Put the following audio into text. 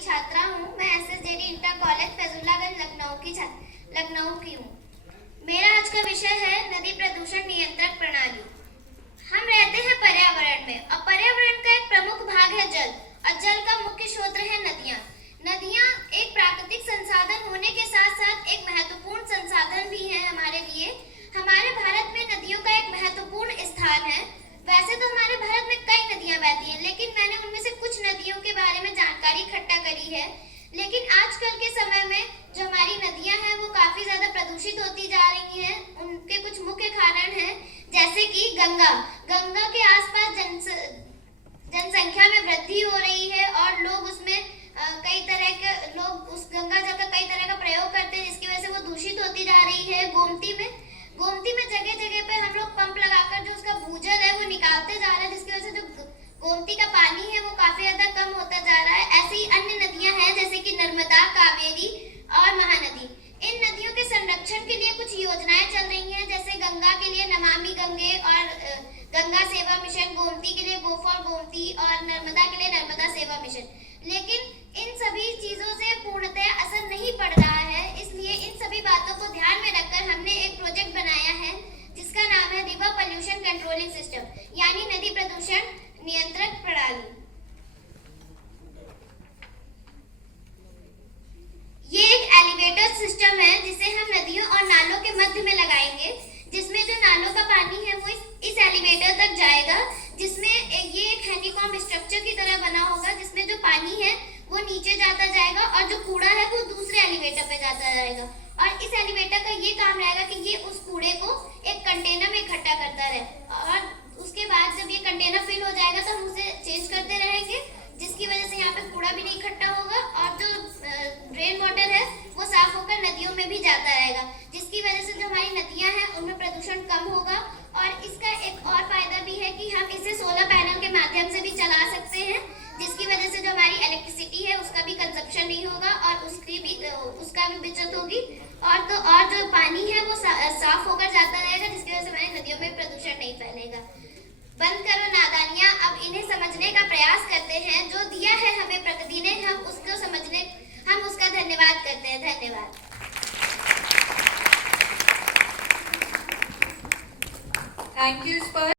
छात्रा हूँ। मैं एसएसजेडी इंटर कॉलेज फैजुल्लागंज लखनऊ की हूँ। मेरा आज का विषय है नदी प्रदूषण नियंत्रण प्रणाली। हम रहते हैं पर्यावरण में और पर्यावरण का एक प्रमुख भाग है जल, और जल का मुख्य स्रोत है नदियाँ। नदियाँ एक प्राकृतिक संसाधन होने के साथ साथ एक महत्वपूर्ण संसाधन भी है हमारे लिए। हमारे भारत में नदियों का एक महत्वपूर्ण स्थान है। वैसे तो हमारे भारत में कई नदियां बहती हैं, लेकिन मैंने उनमें से कुछ नदियों के बारे में जानकारी इकट्ठा करी है। लेकिन आजकल के समय में जो हमारी नदियां हैं वो काफी ज्यादा प्रदूषित होती जा रही हैं। उनके कुछ मुख्य कारण हैं, जैसे कि गंगा के आसपास जनसंख्या में वृद्धि हो रही है और लोग उसमें कई तरह के लोग उस गंगा जल का कई तरह का प्रयोग करते हैं, जिसकी वजह से वो दूषित होती जा रही है। गोमती में जगह जगह पे हम लोग पंप लगाकर जो उसका भूजल है वो निकालते जा रहे हैं, जिसकी वजह से जो गोमती का पानी है वो काफी ज्यादा कम होता जा रहा है। ऐसी अन्य नदियां हैं जैसे कि नर्मदा, कावेरी और महानदी। इन नदियों के संरक्षण के लिए कुछ योजनाएं चल रही हैं, जैसे गंगा के लिए नमामि गंगे और गंगा सेवा मिशन, गोमती के लिए गो फॉर गोमती और नर्मदा के लिए नर्मदा सेवा मिशन। लेकिन इन सभी चीजों से पूर्णतः असर नहीं पड़ रहा है, इसलिए इन सभी बातों को ध्यान में रखकर हमने एक प्रोजेक्ट बनाया है जिसका नाम है रिवर पोल्यूशन कंट्रोलिंग सिस्टम, यानी नदी प्रदूषण नियंत्रण प्रणाली। ये एक एलिवेटर सिस्टम है जिसे हम नदियों और नालों के मध्य में लगाएंगे, जिसमें जो नालों का पानी है वो इस एलिवेटर तक जाएगा, जिसमें ये एक हैंडीकॉम स्ट्रक्चर की तरह बना होगा, जिसमें जो पानी है वो नीचे जाता जाएगा और जो कूड़ा है वो दूसरे एलिवेटर पे जाता जाएगा। और इस एलिवेटर का ये काम रहेगा कि ये उस कूड़े को एक कंटेनर में इकट्ठा करता रहे, और उसके बाद जब ये कंटेनर फिल हो जाएगा तो हम उसे चेंज करते रहेंगे, जिसकी वजह से यहाँ पे कूड़ा भी नहीं इकट्ठा होगा और जो ड्रेन वाटर है वो साफ होकर नदियों में भी जाता रहेगा, जिसकी वजह से जो हमारी नदियाँ हैं उनमें प्रदूषण कम होगा। और इसका एक और फायदा भी है कि हम इसे सोलर पैनल के माध्यम से भी चला सकते हैं, जिसकी वजह से जो हमारी इलेक्ट्रिसिटी है उसका भी कंजप्शन नहीं होगा और उसका भी बचत होगी। और जो पानी है वो साफ होकर जाता रहेगा, जिसकी वजह से हमारी नदियों में प्रदूषण नहीं फैलेगा। बंद करो नादानियां, अब इन्हें समझने का प्रयास करते हैं। जो दिया है हमें प्रकृति ने, हम उसका धन्यवाद करते हैं। धन्यवाद। Thank you.